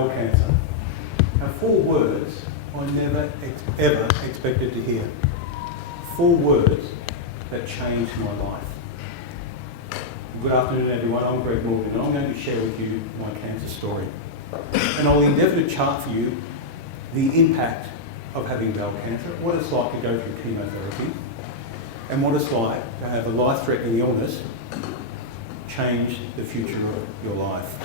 bowel cancer. Now, 4 words I never ever expected to hear. 4 words that changed my life. Good afternoon, everyone. I'm Greg Morgan, and I'm going to share with you my cancer story. And I'll endeavour to chart for you the impact of having bowel cancer, what it's like to go through chemotherapy, and what it's like to have a life-threatening illness change the future of your life.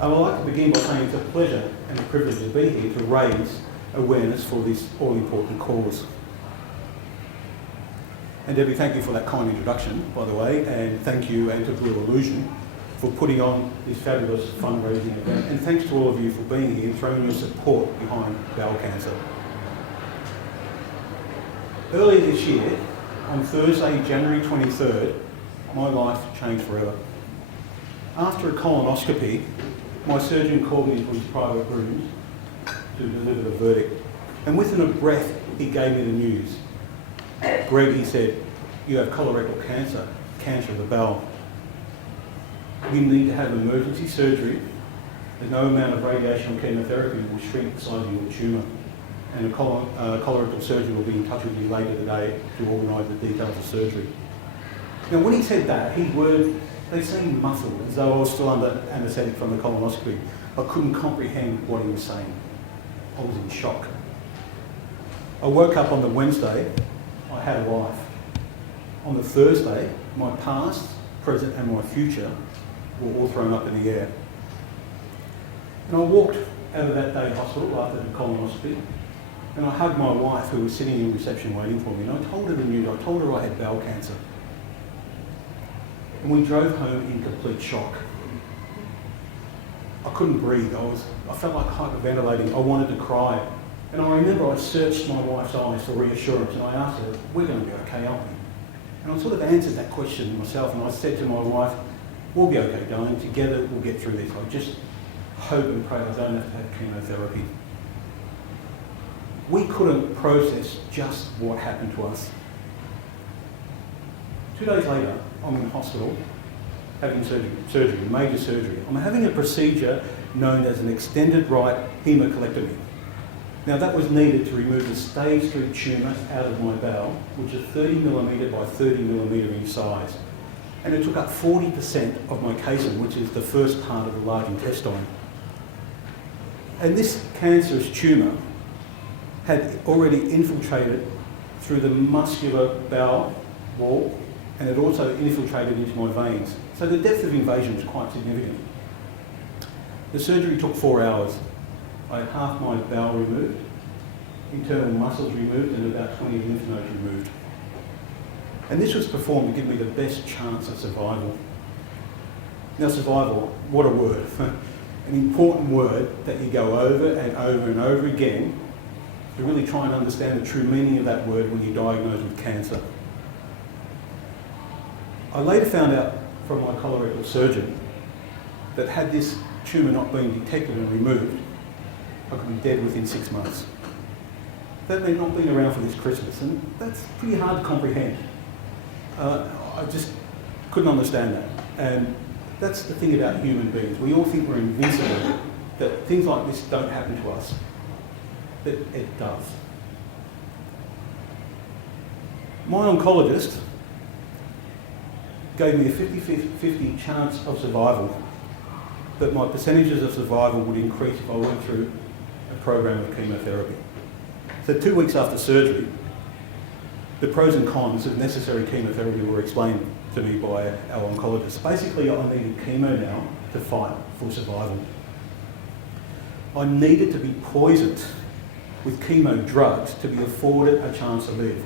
I would like to begin by saying it's a pleasure and a privilege to be here to raise awareness for this all-important cause. And Debbie, thank you for that kind introduction, by the way, and thank you and to Blue Illusion for putting on this fabulous fundraising event. And thanks to all of you for being here and throwing your support behind bowel cancer. Earlier this year, on Thursday, January 23rd, my life changed forever. After a colonoscopy, my surgeon called me into his private rooms to deliver the verdict. And within a breath, he gave me the news. Greg, he said, you have colorectal cancer, cancer of the bowel. You need to have emergency surgery. There's no amount of radiation or chemotherapy will shrink the size of your tumour. And a colorectal surgeon will be in touch with you later today to organise the details of surgery. Now, when he said that, they seemed muffled, as though I was still under anaesthetic from the colonoscopy. I couldn't comprehend what he was saying. I was in shock. I woke up on the Wednesday, I had a life. On the Thursday, my past, present and my future were all thrown up in the air. And I walked out of that day hospital after the colonoscopy, and I hugged my wife who was sitting in reception waiting for me, and I told her the news. I told her I had bowel cancer. And we drove home in complete shock. I couldn't breathe. I felt like hyperventilating. I wanted to cry. And I remember I searched my wife's eyes for reassurance, and I asked her, we're going to be okay, aren't we? And I sort of answered that question myself, and I said to my wife, we'll be okay, darling. Together we'll get through this. I just hope and pray I don't have to have chemotherapy. We couldn't process just what happened to us. 2 days later, I'm in hospital having surgery, major surgery. I'm having a procedure known as an extended right hemicolectomy. Now, that was needed to remove a stage 3 tumour out of my bowel, which is 30mm by 30mm in size. And it took up 40% of my casein, which is the first part of the large intestine. And this cancerous tumour had already infiltrated through the muscular bowel wall, and it also infiltrated into my veins. So the depth of invasion was quite significant. The surgery took 4 hours. I had half my bowel removed, internal muscles removed, and about 20 lymph nodes removed. And this was performed to give me the best chance of survival. Now, survival, what a word. An important word that you go over and over and over again to really try and understand the true meaning of that word when you're diagnosed with cancer. I later found out from my colorectal surgeon that had this tumour not been detected and removed, I could be dead within 6 months. That meant not being around for this Christmas, and that's pretty hard to comprehend. I just couldn't understand that. And that's the thing about human beings. We all think we're invincible, that things like this don't happen to us. But it does. My oncologist gave me a 50-50 chance of survival, but my percentages of survival would increase if I went through a program of chemotherapy. So 2 weeks after surgery, the pros and cons of necessary chemotherapy were explained to me by our oncologist. Basically, I needed chemo now to fight for survival. I needed to be poisoned with chemo drugs to be afforded a chance to live.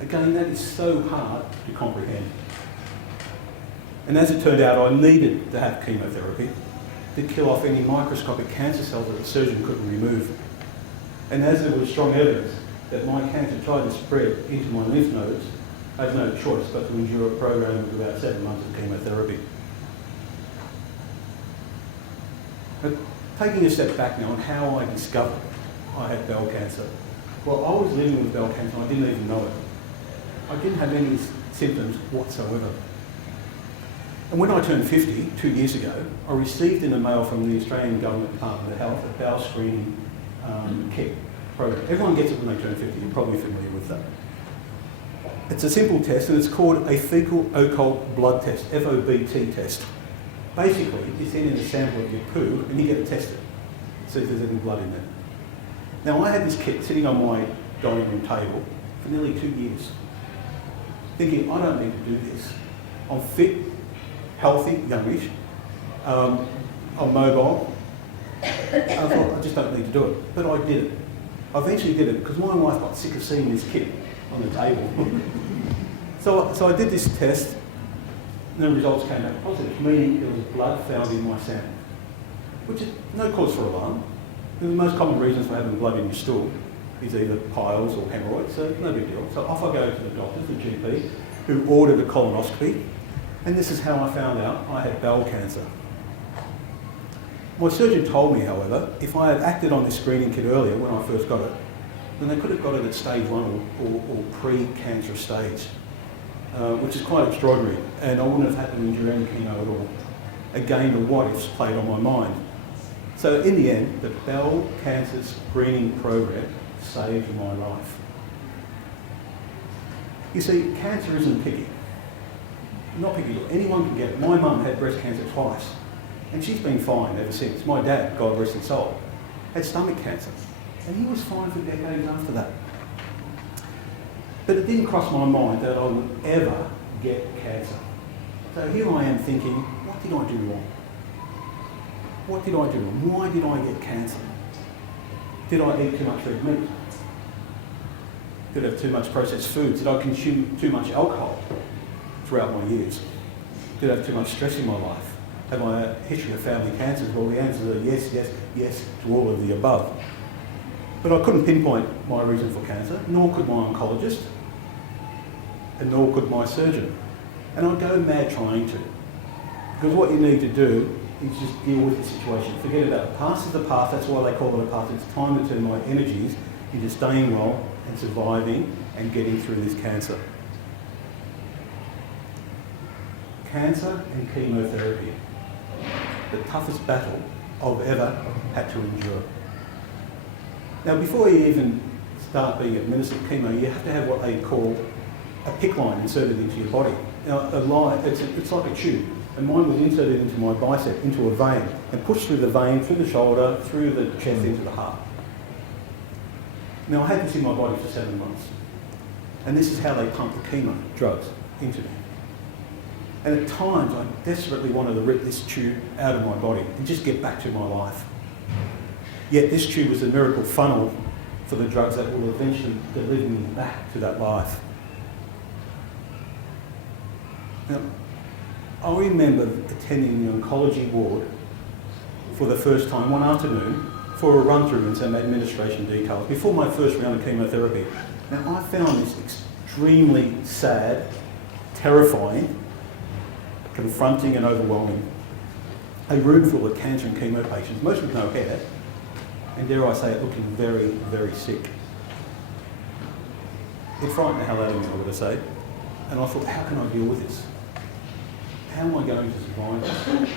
Again, that is so hard to comprehend. And as it turned out, I needed to have chemotherapy to kill off any microscopic cancer cells that the surgeon couldn't remove. And as there was strong evidence that my cancer tried to spread into my lymph nodes, I had no choice but to endure a program of about 7 months of chemotherapy. But taking a step back now on how I discovered I had bowel cancer. Well, I was living with bowel cancer and I didn't even know it. I didn't have any symptoms whatsoever. And when I turned 50, 2 years ago, I received in the mail from the Australian Government Department of Health a bowel screening kit program. Everyone gets it when they turn 50, you're probably familiar with that. It's a simple test and it's called a fecal occult blood test, FOBT test. Basically, you send in a sample of your poo and you get it tested, see if there's any blood in there. Now I had this kit sitting on my dining room table for nearly 2 years, thinking I don't need to do this. I'm fit, healthy, youngish, I'm mobile. I thought I just don't need to do it, but I did it. I eventually did it because my wife got sick of seeing this kit on the table. So I did this test and the results came back positive, meaning there was blood found in my sample, which is no cause for alarm. The most common reasons for having blood in your stool is either piles or hemorrhoids, so no big deal. So off I go to the doctors, the GP, who ordered a colonoscopy, and this is how I found out I had bowel cancer. My surgeon told me, however, if I had acted on this screening kit earlier when I first got it, then they could have got it at stage 1 or pre-cancerous stage, which is quite extraordinary, and I wouldn't have had to endure any chemo at all. Again, the what-ifs played on my mind. So in the end, the Bowel Cancer Screening Program saved my life. You see, cancer isn't picky. Not picky, anyone can get it. My mum had breast cancer twice, and she's been fine ever since. My dad, God rest his soul, had stomach cancer, and he was fine for decades after that. But it didn't cross my mind that I would ever get cancer. So here I am thinking, what did I do wrong? What did I do wrong? Why did I get cancer? Did I eat too much red meat? Did I have too much processed foods? Did I consume too much alcohol throughout my years? Did I have too much stress in my life? Have I a history of family cancers? Well, the answers are yes, yes, yes to all of the above. But I couldn't pinpoint my reason for cancer, nor could my oncologist, and nor could my surgeon. And I'd go mad trying to. Because what you need to do is just deal with the situation. Forget about it. The past is the past, that's why they call it a past. It's time to turn my energies into staying well and surviving and getting through this cancer. Cancer and chemotherapy, the toughest battle I've ever had to endure. Now, before you even start being administered chemo, you have to have what they call a PICC line inserted into your body. Now, a line, it's like a tube, and mine was inserted into my bicep, into a vein, and pushed through the vein, through the shoulder, through the chest, into the heart. Now, I had this in my body for 7 months, and this is how they pump the chemo drugs into me. And at times, I desperately wanted to rip this tube out of my body and just get back to my life. Yet this tube was a miracle funnel for the drugs that will eventually deliver me back to that life. Now, I remember attending the oncology ward for the first time one afternoon for a run-through and some administration details before my first round of chemotherapy. Now, I found this extremely sad, terrifying, confronting and overwhelming. A room full of cancer and chemo patients, most with no hair, and dare I say it, looking very, very sick. It frightened the hell out of me, I would say. And I thought, how can I deal with this? How am I going to survive this?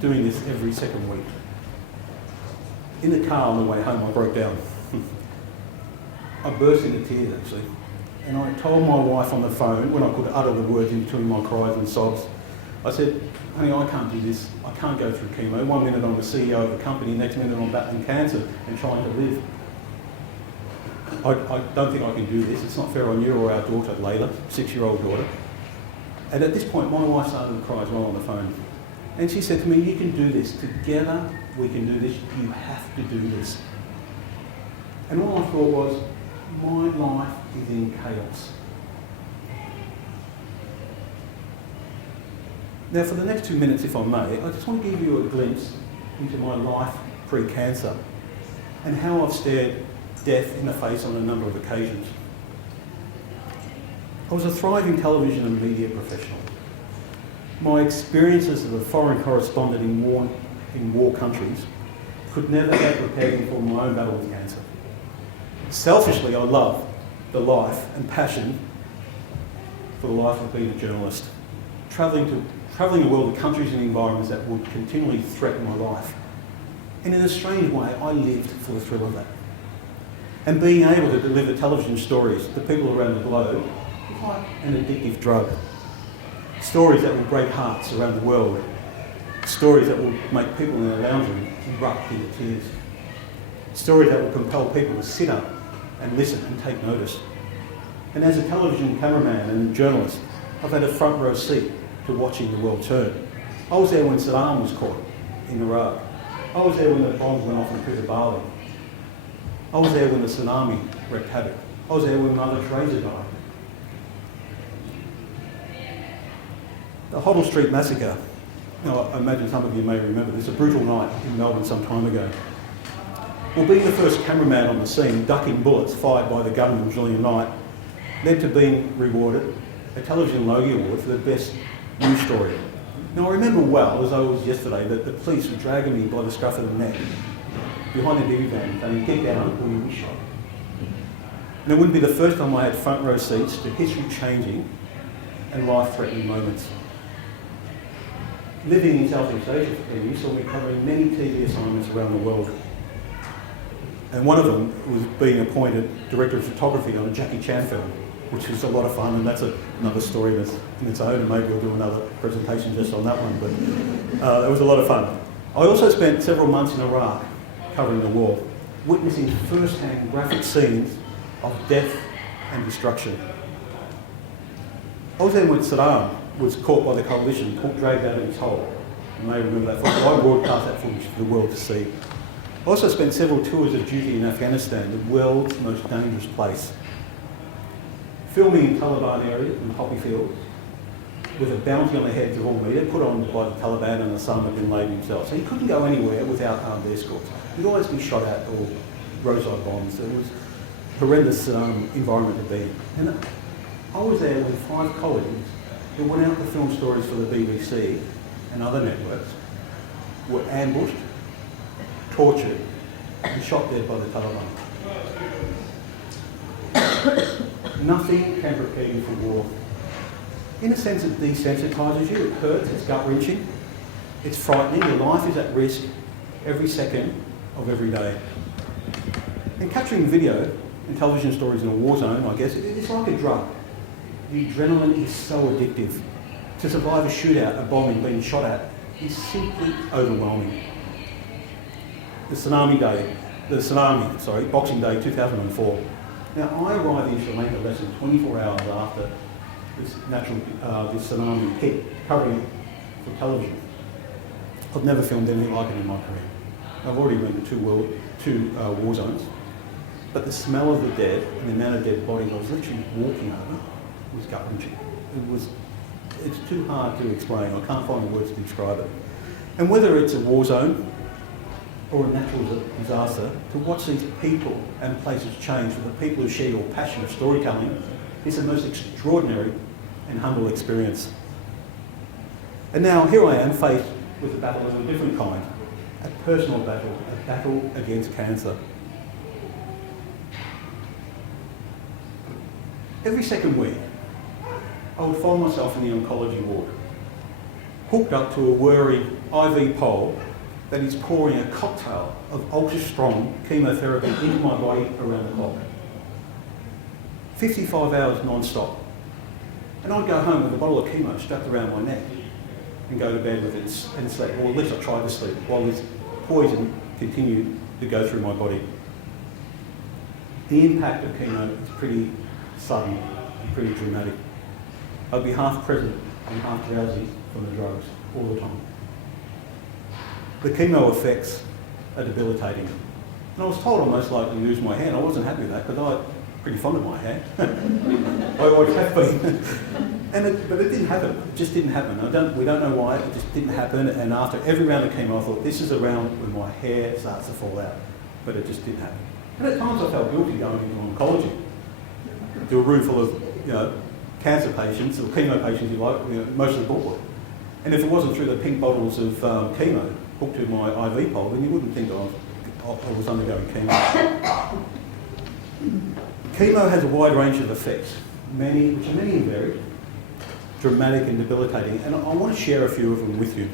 Doing this every second week. In the car on the way home, I broke down. I burst into tears, actually. And I told my wife on the phone, when I could utter the words in between my cries and sobs, I said, honey, I can't do this. I can't go through chemo. 1 minute I'm the CEO of a company, next minute I'm battling cancer and trying to live. I don't think I can do this. It's not fair on you or our daughter, Layla, 6-year-old daughter. And at this point, my wife started to cry as well on the phone. And she said to me, you can do this. Together, we can do this. You have to do this. And all I thought was, my life is in chaos. Now, for the next 2 minutes, if I may, I just want to give you a glimpse into my life pre-cancer and how I've stared death in the face on a number of occasions. I was a thriving television and media professional. My experiences as a foreign correspondent in war countries could never have prepared me for my own battle with cancer. Selfishly, I love the life and passion for the life of being a journalist, travelling to travelling the world to countries and environments that would continually threaten my life. And in a strange way, I lived for the thrill of that. And being able to deliver television stories to people around the globe is like an addictive drug. Stories that will break hearts around the world. Stories that will make people in their lounge room erupt into tears. Stories that will compel people to sit up and listen and take notice. And as a television cameraman and journalist, I've had a front row seat to watching the world turn. I was there when Saddam was caught in Iraq. I was there when the bombs went off in Kutubali. I was there when the tsunami wreaked havoc. I was there when Mother Teresa died. The Hoddle Street Massacre. Now, I imagine some of you may remember this, a brutal night in Melbourne some time ago. Well, being the first cameraman on the scene, ducking bullets fired by the government during the night, led to being rewarded a Television Logie Award for the best news story. Now, I remember well, as I was yesterday, that the police were dragging me by the scruff of the neck behind the divvy van, saying, "Get down or you'll be shot." And it wouldn't be the first time I had front row seats to history-changing and life-threatening moments. Living in Southeast Asia for 10 years saw me covering many TV assignments around the world. And one of them was being appointed director of photography on a Jackie Chan film, which was a lot of fun, and that's another story in its own, and maybe we'll do another presentation just on that one, but it was a lot of fun. I also spent several months in Iraq covering the war, witnessing first-hand graphic scenes of death and destruction. I was there when Saddam was caught by the coalition, dragged out of his hole. You may remember that footage. I broadcast that footage for the world to see. I also spent several tours of duty in Afghanistan, the world's most dangerous place. Filming in Taliban areas and poppy fields, with a bounty on the heads of all media put on by the Taliban and Osama bin Laden himself. So he couldn't go anywhere without armed escorts. He'd always be shot at or roadside bombs. It was a horrendous environment to be in. And I was there with 5 colleagues who went out to film stories for the BBC and other networks, were ambushed, tortured, and shot dead by the Taliban. Nothing can prepare you for war. In a sense, it desensitises you, it hurts, it's gut-wrenching, it's frightening, your life is at risk every second of every day. And capturing video and television stories in a war zone, I guess, it's like a drug. The adrenaline is so addictive. To survive a shootout, a bombing, being shot at, is simply overwhelming. Boxing Day 2004. Now, I arrived in Sri Lanka less than 24 hours after this tsunami hit, covering it for television. I've never filmed anything like it in my career. I've already been to two war zones, but the smell of the dead and the amount of dead bodies I was literally walking over was gut-wrenching. It's too hard to explain. I can't find the words to describe it. And whether it's a war zone or a natural disaster, to watch these people and places change for the people who share your passion of storytelling is the most extraordinary and humble experience. And now here I am faced with a battle of a different kind, a personal battle, a battle against cancer. Every second week, I would find myself in the oncology ward, hooked up to a whirring IV pole that is pouring a cocktail of ultra-strong chemotherapy into my body around the clock. 55 hours non-stop. And I'd go home with a bottle of chemo strapped around my neck and go to bed with it and sleep, or at least I tried to sleep, while this poison continued to go through my body. The impact of chemo is pretty sudden and pretty dramatic. I'd be half present and half drowsy from the drugs all the time. The chemo effects are debilitating. And I was told I'd most likely lose my hair, and I wasn't happy with that because I'm pretty fond of my hair. I always have been. But it didn't happen. It just didn't happen. We don't know why, it just didn't happen. And after every round of chemo, I thought, this is a round when my hair starts to fall out. But it just didn't happen. And at times I felt guilty going into oncology. To a room full of cancer patients, or chemo patients, mostly bored. And if it wasn't through the pink bottles of chemo hooked to my IV pole, then you wouldn't think I was undergoing chemo. Chemo has a wide range of effects, which are many and varied. dramatic and debilitating, and I want to share a few of them with you.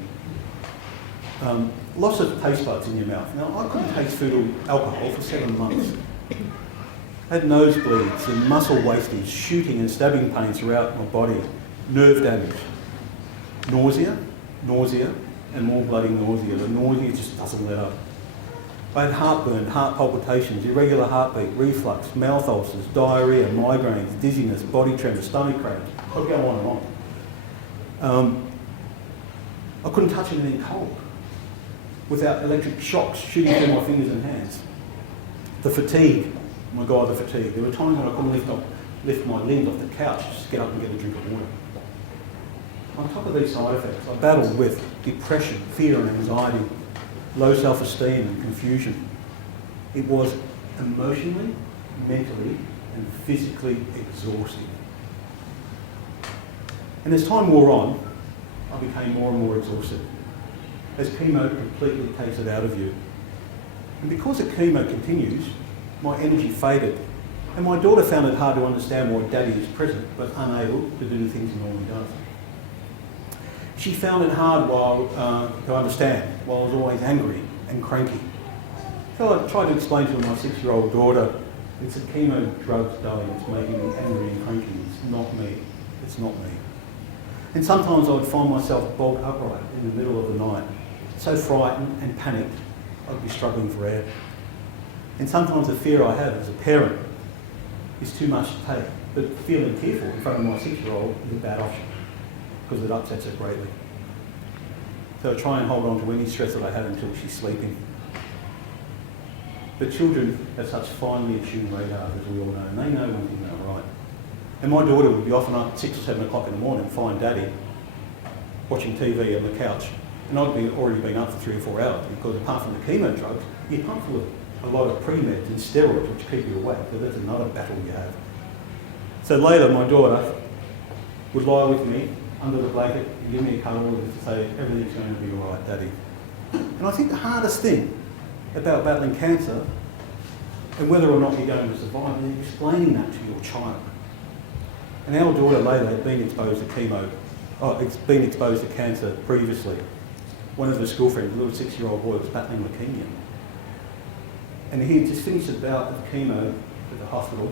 Loss of taste buds in your mouth. Now, I couldn't taste food or alcohol for 7 months. I had nosebleeds and muscle wastage, shooting and stabbing pains throughout my body, nerve damage, nausea, and more bloody nausea. The nausea just doesn't let up. I had heartburn, heart palpitations, irregular heartbeat, reflux, mouth ulcers, diarrhoea, migraines, dizziness, body tremors, stomach cramps. I could go on and on. I couldn't touch anything cold without electric shocks shooting through my fingers and hands. The fatigue, my God, the fatigue. There were times when I couldn't lift my limbs off the couch just to get up and get a drink of water. On top of these side effects, I battled with depression, fear and anxiety, low self-esteem and confusion. It was emotionally, mentally and physically exhausting. And as time wore on, I became more and more exhausted as chemo completely takes it out of you. And because the chemo continues, my energy faded, and my daughter found it hard to understand why Daddy is present but unable to do the things he normally does. She found it hard to understand why I was always angry and cranky. So I tried to explain to my 6-year-old daughter, it's the chemo drugs, darling, it's making me angry and cranky. It's not me. It's not me. And sometimes I would find myself bolt upright in the middle of the night, so frightened and panicked I'd be struggling for air. And sometimes the fear I have as a parent is too much to take, but feeling tearful in front of my 6-year-old is a bad option because it upsets her greatly. So I try and hold on to any stress that I have until she's sleeping. But children have such finely attuned radars, as we all know, and they know when things aren't right. And my daughter would be often up at 6 or 7 o'clock in the morning, find Daddy watching TV on the couch, and I'd already been up for 3 or 4 hours because apart from the chemo drugs, you're pumped with a lot of pre-meds and steroids which keep you awake, so that's another battle you have. So later my daughter would lie with me under the blanket and give me a cuddle and say, everything's going to be all right, Daddy. And I think the hardest thing about battling cancer and whether or not you're going to survive is explaining that to your child. And our daughter Layla had been exposed to cancer previously. One of her school friends, a little 6-year-old boy, was battling leukemia. And he had just finished a bout of chemo at the hospital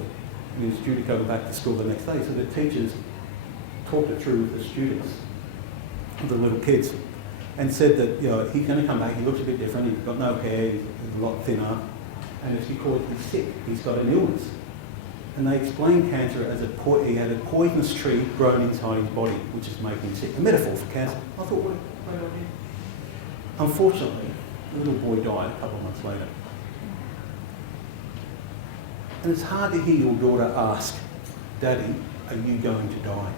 and he was due to go back to school the next day. So the teachers talked it through with the students, the little kids, and said that he's going to come back, he looks a bit different, he's got no hair, he's a lot thinner, and it's because he's sick, he's got an illness. And they explained cancer as he had a poisonous tree grown inside his body, which is making him sick. A metaphor for cancer. I thought, what a great idea. Unfortunately, the little boy died a couple of months later. And it's hard to hear your daughter ask, Daddy, are you going to die?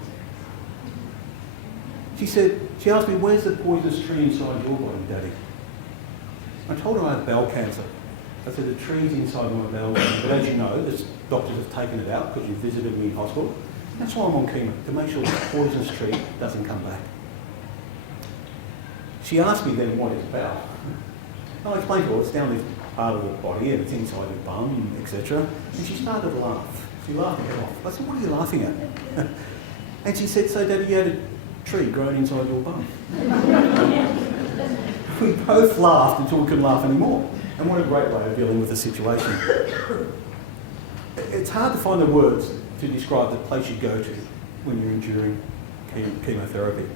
She asked me, where's the poisonous tree inside your body, Daddy? I told her I have bowel cancer. I said, the tree's inside my bowel, but as you know, the doctors have taken it out because you visited me in hospital. That's why I'm on chemo, to make sure the poisonous tree doesn't come back. She asked me then what it's about. I explained to her, it's down this part of the body and it's inside the bum, etc. And she started to laugh. She laughed it off. I said, what are you laughing at? And she said, so Daddy, you had a tree grown inside your bum. We both laughed until we couldn't laugh anymore. And what a great way of dealing with the situation. It's hard to find the words to describe the place you go to when you're enduring chemotherapy.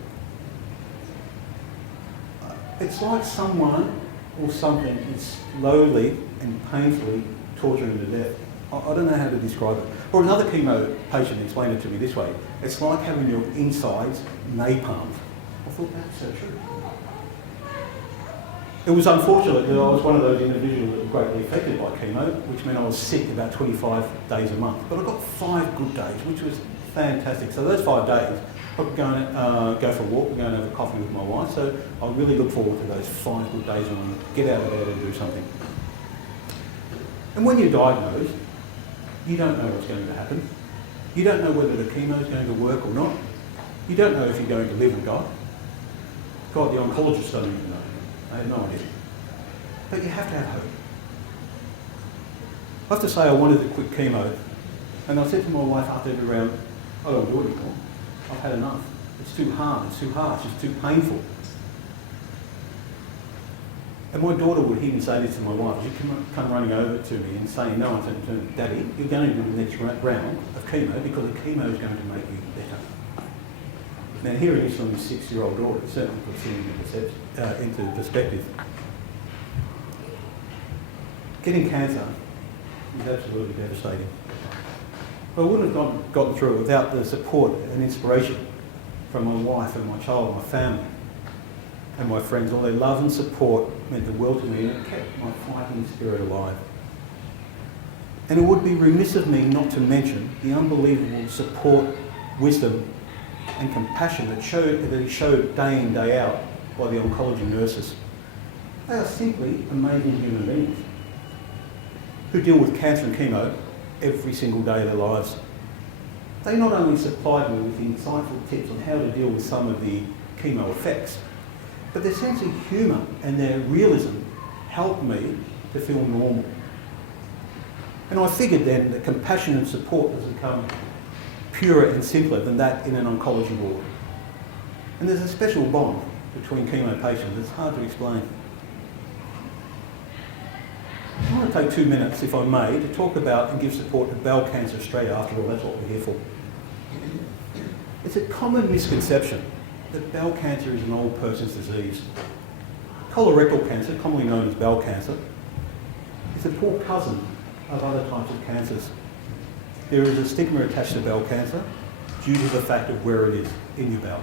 It's like someone or something is slowly and painfully torturing to death. I don't know how to describe it. Or another chemo patient explained it to me this way. It's like having your insides napalmed. I thought, that's so true. It was unfortunate that I was one of those individuals that were greatly affected by chemo, which meant I was sick about 25 days a month. But I got 5 good days, which was fantastic. So those 5 days, I could go for a walk, go and have a coffee with my wife. So I really look forward to those 5 good days when I get out of bed and do something. And when you're diagnosed, you don't know what's going to happen. You don't know whether the chemo is going to work or not. You don't know if you're going to live or die. God, the oncologists don't even know. I have no idea. But you have to have hope. I have to say I wanted to quit chemo, and I said to my wife after every round, I don't do it anymore. I've had enough. It's too hard, it's too harsh, it's too painful. And my daughter would hear me say this to my wife. She'd come running over to me and saying, no, I said to her, Daddy, you're going to do the next round of chemo because the chemo is going to make you better. Now, hearing this from your 6-year-old daughter, it certainly puts things into perspective. Getting cancer is absolutely devastating. But I wouldn't have gotten through it without the support and inspiration from my wife and my child, my family, and my friends. All their love and support meant the world to me, and it kept my fighting spirit alive. And it would be remiss of me not to mention the unbelievable support, wisdom, and compassion that he showed day in, day out by the oncology nurses. They are simply amazing human beings who deal with cancer and chemo every single day of their lives. They not only supplied me with insightful tips on how to deal with some of the chemo effects, but their sense of humour and their realism helped me to feel normal. And I figured then that compassion and support has become purer and simpler than that in an oncology ward. And there's a special bond between chemo patients that's hard to explain. I want to take 2 minutes, if I may, to talk about and give support to Bowel Cancer Australia. After all, that's what we're here for. It's a common misconception that bowel cancer is an old person's disease. Colorectal cancer, commonly known as bowel cancer, is a poor cousin of other types of cancers. There is a stigma attached to bowel cancer due to the fact of where it is, in your bowel.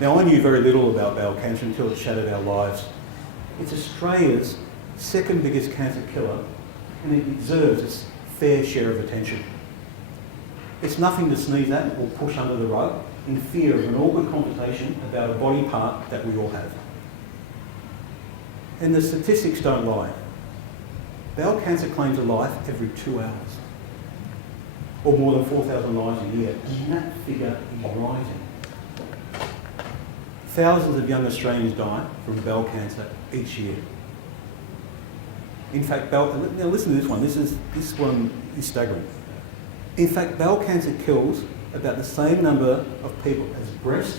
Now, I knew very little about bowel cancer until it shattered our lives. It's Australia's second biggest cancer killer, and it deserves its fair share of attention. It's nothing to sneeze at or push under the rug in fear of an awkward conversation about a body part that we all have. And the statistics don't lie. Bowel cancer claims a life every 2 hours, or more than 4,000 lives a year, and that figure is rising. Thousands of young Australians die from bowel cancer each year. In fact, now listen to this one. This one is staggering. In fact, bowel cancer kills about the same number of people as breast,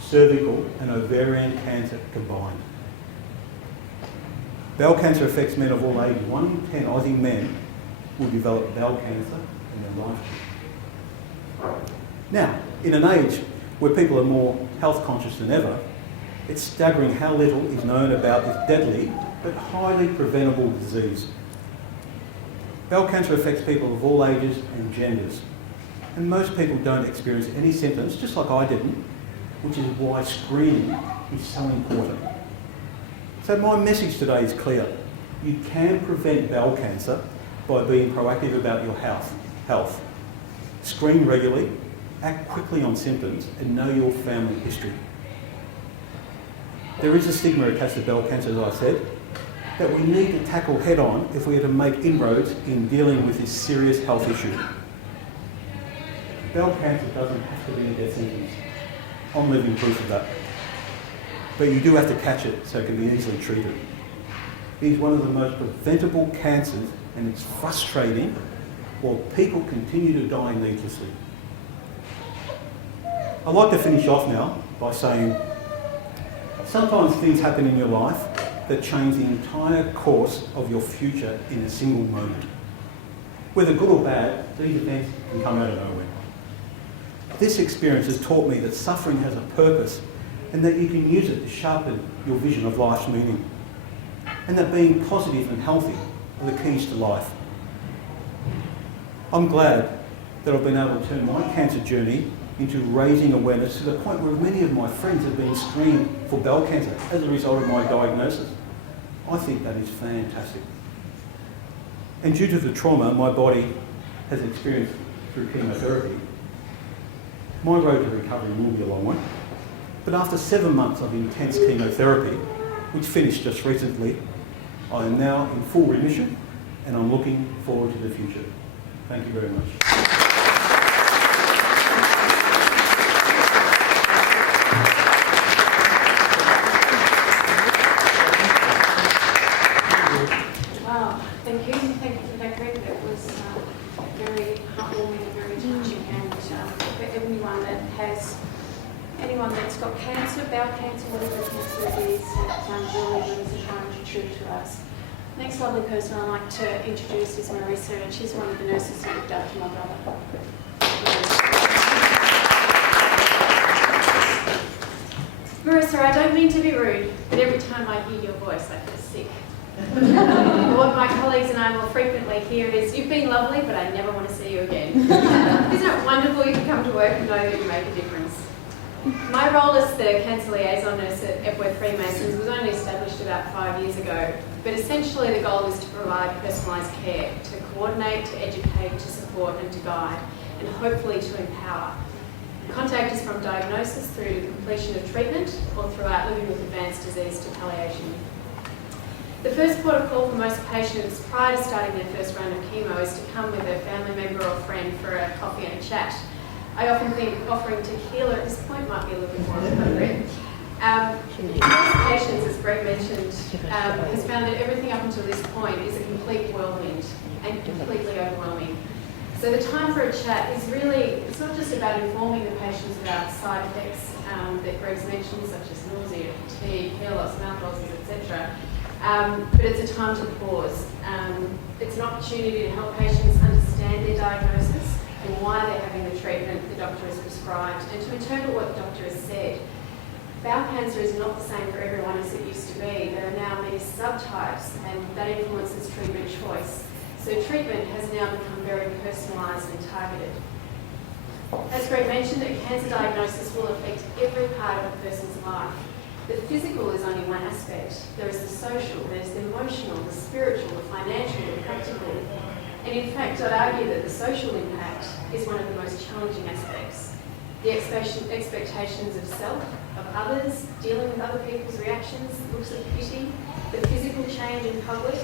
cervical and ovarian cancer combined. Bowel cancer affects men of all ages. 1 in 10 Aussie men will develop bowel cancer in their lifetime. Now, in an age where people are more health conscious than ever, it's staggering how little is known about this deadly but highly preventable disease. Bowel cancer affects people of all ages and genders, and most people don't experience any symptoms, just like I didn't, which is why screening is so important. So my message today is clear. You can prevent bowel cancer by being proactive about your health. Screen regularly, act quickly on symptoms, and know your family history. There is a stigma attached to bowel cancer, as I said, that we need to tackle head on if we are to make inroads in dealing with this serious health issue. Bowel cancer doesn't have to be a death sentence. I'm living proof of that. But you do have to catch it so it can be easily treated. It is one of the most preventable cancers, and it's frustrating while people continue to die needlessly. I'd like to finish off now by saying sometimes things happen in your life that change the entire course of your future in a single moment. Whether good or bad, these events can come out of nowhere. This experience has taught me that suffering has a purpose and that you can use it to sharpen your vision of life's meaning, and that being positive and healthy are the keys to life. I'm glad that I've been able to turn my cancer journey into raising awareness to the point where many of my friends have been screened for bowel cancer as a result of my diagnosis. I think that is fantastic. And due to the trauma my body has experienced through chemotherapy, my road to recovery will be a long one. But after 7 months of intense chemotherapy, which finished just recently, I am now in full remission and I'm looking forward to the future. Thank you very much. Thank you for that, Greg. That was very heartwarming and very touching, and for everyone that has anyone that's got cancer, bowel cancer, whatever cancer it is, that really brings a time to true to us. Next lovely person I'd like to introduce is Marissa, and she's one of the nurses who looked after my brother. Marissa, I don't mean to be rude, but every time I hear your voice, I feel sick. What my colleagues and I will frequently hear is, "You've been lovely, but I never want to see you again." Isn't it wonderful you can come to work and know that you make a difference? My role as the cancer liaison nurse at Epworth Freemasons was only established about 5 years ago, but essentially the goal is to provide personalised care, to coordinate, to educate, to support and to guide, and hopefully to empower. Contact is from diagnosis through to the completion of treatment or throughout living with advanced disease to palliation. The first port of call for most patients prior to starting their first round of chemo is to come with a family member or friend for a coffee and a chat. I often think offering tequila at this point might be a little bit more appropriate. Most patients, as Greg mentioned, has found that everything up until this point is a complete whirlwind and completely overwhelming. So the time for a chat is really, it's not just about informing the patients about side effects that Greg's mentioned, such as nausea, fatigue, hair loss, mouth ulcers, etc. But it's a time to pause. It's an opportunity to help patients understand their diagnosis and why they're having the treatment the doctor has prescribed, and to interpret what the doctor has said. Bowel cancer is not the same for everyone as it used to be. There are now many subtypes, and that influences treatment choice. So treatment has now become very personalised and targeted. As Greg mentioned, a cancer diagnosis will affect every part of a person's life. The physical is only one aspect. There is the social, there's the emotional, the spiritual, the financial, the practical. And in fact, I'd argue that the social impact is one of the most challenging aspects. The expectations of self, of others, dealing with other people's reactions, looks of pity, the physical change in public.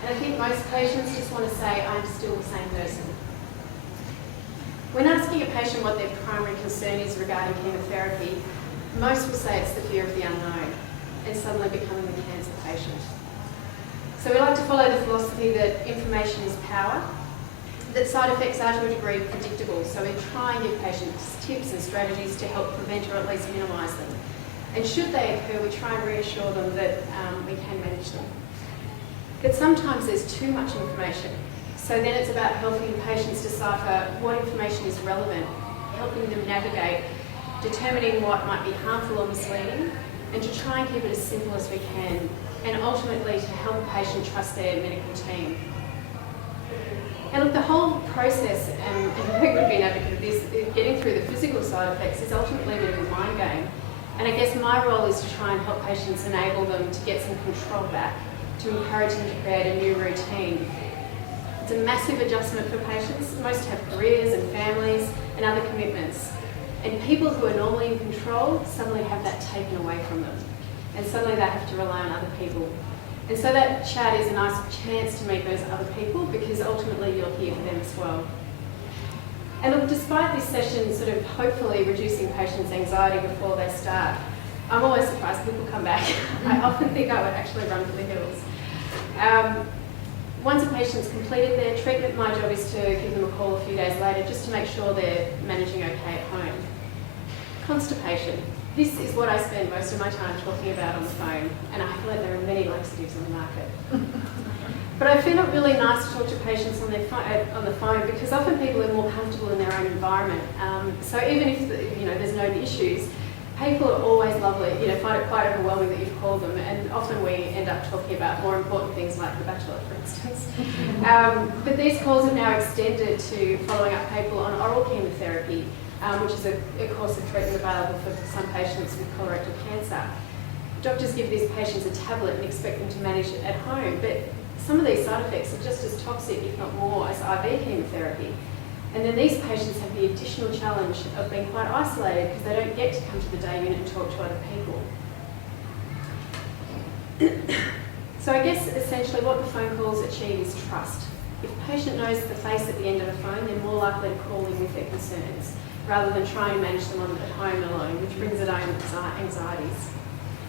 And I think most patients just want to say, I'm still the same person. When asking a patient what their primary concern is regarding chemotherapy, most will say it's the fear of the unknown and suddenly becoming a cancer patient. So we like to follow the philosophy that information is power, that side effects are to a degree predictable, so we try and give patients tips and strategies to help prevent or at least minimise them. And should they occur, we try and reassure them that we can manage them. But sometimes there's too much information, so then it's about helping patients decipher what information is relevant, helping them navigate, determining what might be harmful or misleading, and to try and keep it as simple as we can, and ultimately to help a patient trust their medical team. And look, the whole process, and Greg would be an advocate of this, getting through the physical side effects is ultimately a bit of a mind game. And I guess my role is to try and help patients enable them to get some control back, to encourage them to create a new routine. It's a massive adjustment for patients. Most have careers and families and other commitments. And people who are normally in control suddenly have that taken away from them. And suddenly they have to rely on other people. And so that chat is a nice chance to meet those other people, because ultimately you're here for them as well. And look, despite this session sort of hopefully reducing patients' anxiety before they start, I'm always surprised people come back. I often think I would actually run for the hills. Once a patient's completed their treatment, my job is to give them a call a few days later just to make sure they're managing okay at home. Constipation. This is what I spend most of my time talking about on the phone, and I feel like there are many laxatives on the market. But I feel it really nice to talk to patients on the phone, because often people are more comfortable in their own environment. So even if there's no issues, people are always lovely, find it quite overwhelming that you've called them, and often we end up talking about more important things like The Bachelor, for instance. But these calls have now extended to following up people on oral chemotherapy, which is a course of treatment available for some patients with colorectal cancer. Doctors give these patients a tablet and expect them to manage it at home, but some of these side effects are just as toxic, if not more, as IV chemotherapy. And then these patients have the additional challenge of being quite isolated because they don't get to come to the day unit and talk to other people. So I guess essentially what the phone calls achieve is trust. If a patient knows the face at the end of the phone, they're more likely to call in with their concerns, rather than trying to manage them at home alone, which brings its own anxieties.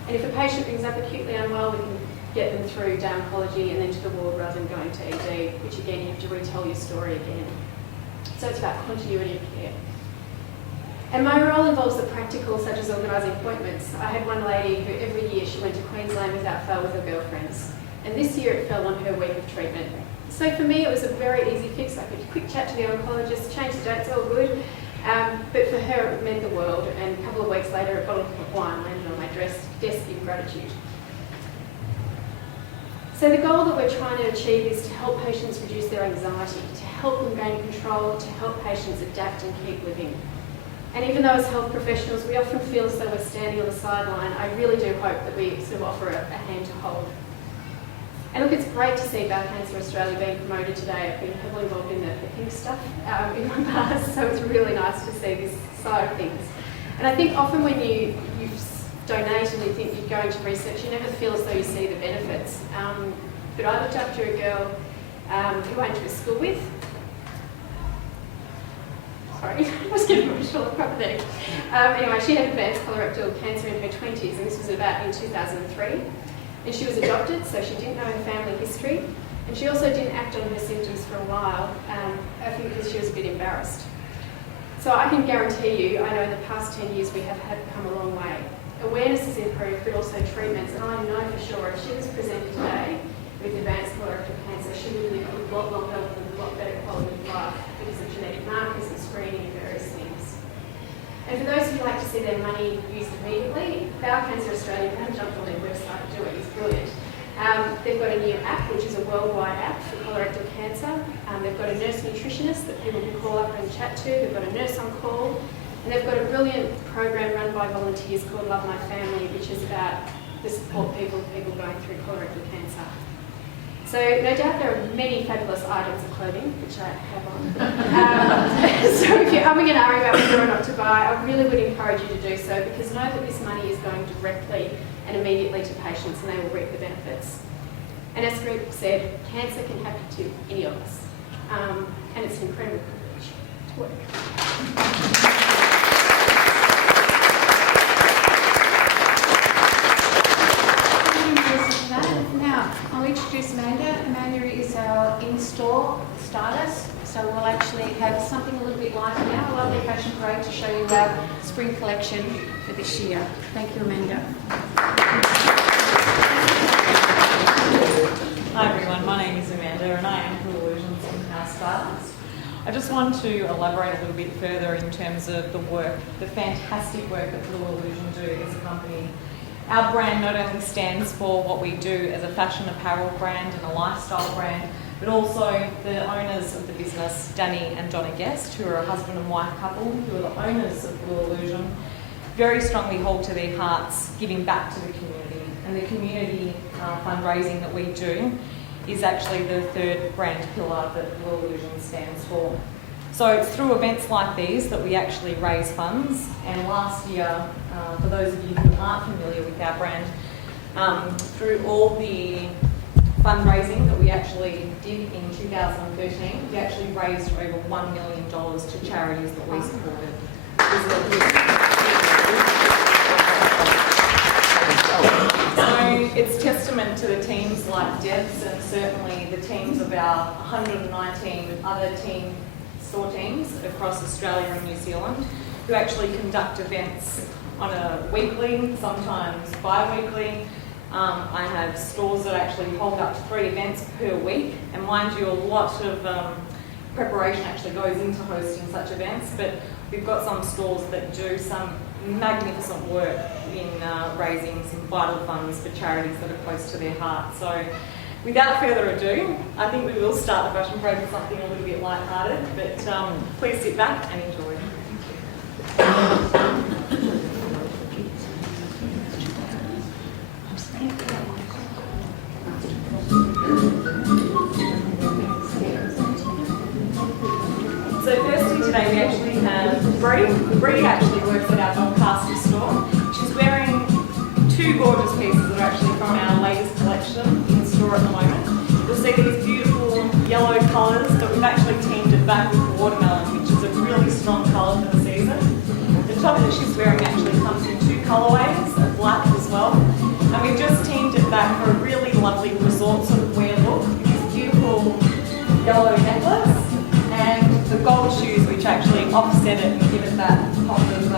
And if a patient rings up acutely unwell, we can get them through to oncology and then to the ward rather than going to ED, which again, you have to retell your story again. So it's about continuity of care. And my role involves the practical, such as organising appointments. I had one lady who every year she went to Queensland without fail with her girlfriends. And this year it fell on her week of treatment. So for me it was a very easy fix. I could quick chat to the oncologist, change the dates, all good. But for her it meant the world, and a couple of weeks later a bottle of wine landed on my desk in gratitude. So the goal that we're trying to achieve is to help patients reduce their anxiety, to help them gain control, to help patients adapt and keep living. And even though as health professionals we often feel as though we're standing on the sideline, I really do hope that we sort of offer a hand to hold. And look, it's great to see Bowel Cancer Australia being promoted today. I've been heavily involved in the pink stuff in my past, so it's really nice to see this side of things. And I think often when you donate and you think you go into research, you never feel as though you see the benefits. But I looked after a girl who I went to school with. Sorry, I was getting emotional, I'm pathetic. Anyway, she had advanced colorectal cancer in her 20s, and this was about in 2003. And she was adopted, so she didn't know her family history. And she also didn't act on her symptoms for a while, I think because she was a bit embarrassed. So I can guarantee you, I know in the past 10 years we have come a long way. Awareness has improved, but also treatments, and I know for sure if she was presented today with advanced colorectal cancer, she would live a lot longer with a lot better quality of life because of genetic markers and screening and various things. And for those who like to see their money used immediately, Bowel Cancer Australia, if you haven't jumped on their website to do it, it's brilliant. They've got a new app, which is a worldwide app for colorectal cancer. They've got a nurse nutritionist that people can call up and chat to. They've got a nurse on call. And they've got a brilliant program run by volunteers called Love My Family, which is about the support people going through colorectal cancer. So no doubt there are many fabulous items of clothing, which I have on. So if you're umming and ahhing about whether or not to buy, I really would encourage you to do so, because know that this money is going directly and immediately to patients, and they will reap the benefits. And as Rick said, cancer can happen to any of us, and it's an incredible privilege to work. Now, I'll introduce Amanda. Amanda is our in-store stylist, so we'll actually have something a little bit lighter now, a lovely fashion parade to show you our spring collection for this year. Thank you, Amanda. Hi everyone, my name is Amanda and I am Blue Illusions in-house stylist. I just want to elaborate a little bit further in terms of the work, the fantastic work that Blue Illusion do as a company. Our brand not only stands for what we do as a fashion apparel brand and a lifestyle brand, but also the owners of the business, Danny and Donna Guest, who are a husband and wife couple, who are the owners of Blue Illusion, very strongly hold to their hearts giving back to the community. And the community fundraising that we do is actually the third brand pillar that Blue Illusion stands for. So it's through events like these that we actually raise funds, and last year, for those of you who aren't familiar with our brand, through all the fundraising that we actually did in 2013, we actually raised over $1 million to charities that we supported. So it's testament to the teams like Deb's and certainly the teams of our 119 other store teams across Australia and New Zealand who actually conduct events on a weekly, sometimes bi-weekly. I have stores that actually hold up to 3 events per week, and mind you, a lot of preparation actually goes into hosting such events, but we've got some stores that do some magnificent work in raising some vital funds for charities that are close to their heart. So without further ado, I think we will start the fashion parade with something a little bit light-hearted, but please sit back and enjoy. So firstly today we actually have Bree. Bree actually works at our Doncaster store. She's wearing 2 gorgeous pieces that are actually from our latest collection in store at the moment. You'll see these beautiful yellow colours, but we've actually teamed it back with watermelon, which is a really strong colour for the season. The top that she's wearing actually comes in 2 colourways, of black as well. And we've just teamed it back for a really lovely resort sort of wear look with this beautiful yellow necklace and the gold shoes, which actually offset it and give it that pop of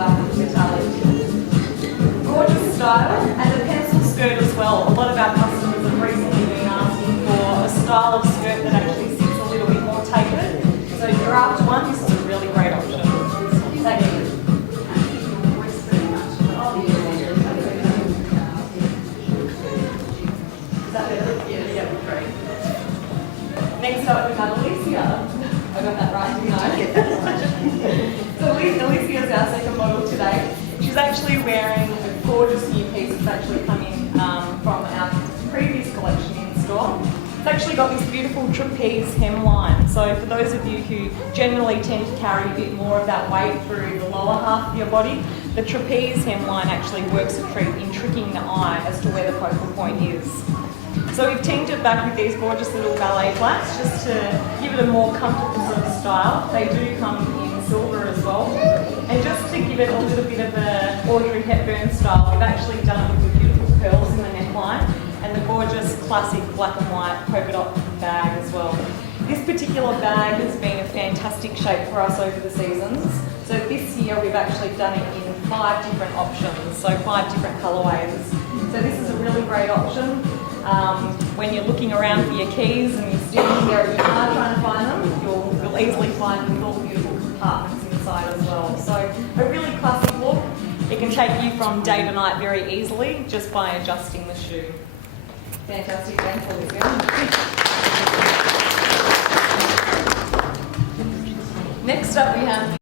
wearing a gorgeous new piece that's actually come in from our previous collection in store. It's actually got this beautiful trapeze hemline. So for those of you who generally tend to carry a bit more of that weight through the lower half of your body, the trapeze hemline actually works a treat in tricking the eye as to where the focal point is. So we've teamed it back with these gorgeous little ballet flats just to give it a more comfortable sort of style. They do come in silver as well. And just to give it a little bit of a Audrey Hepburn style, we've actually done it with the beautiful pearls in the neckline and the gorgeous classic black and white polka dot bag as well. This particular bag has been a fantastic shape for us over the seasons. So this year we've actually done it in 5 different options, so 5 different colourways. So this is a really great option. When you're looking around for your keys and you're standing there at your car trying to find them, you'll easily find them with all the beautiful compartments inside as well. So a really classic look. It can take you from day to night very easily just by adjusting the shoe. Fantastic, thanks Olivia. Next up we have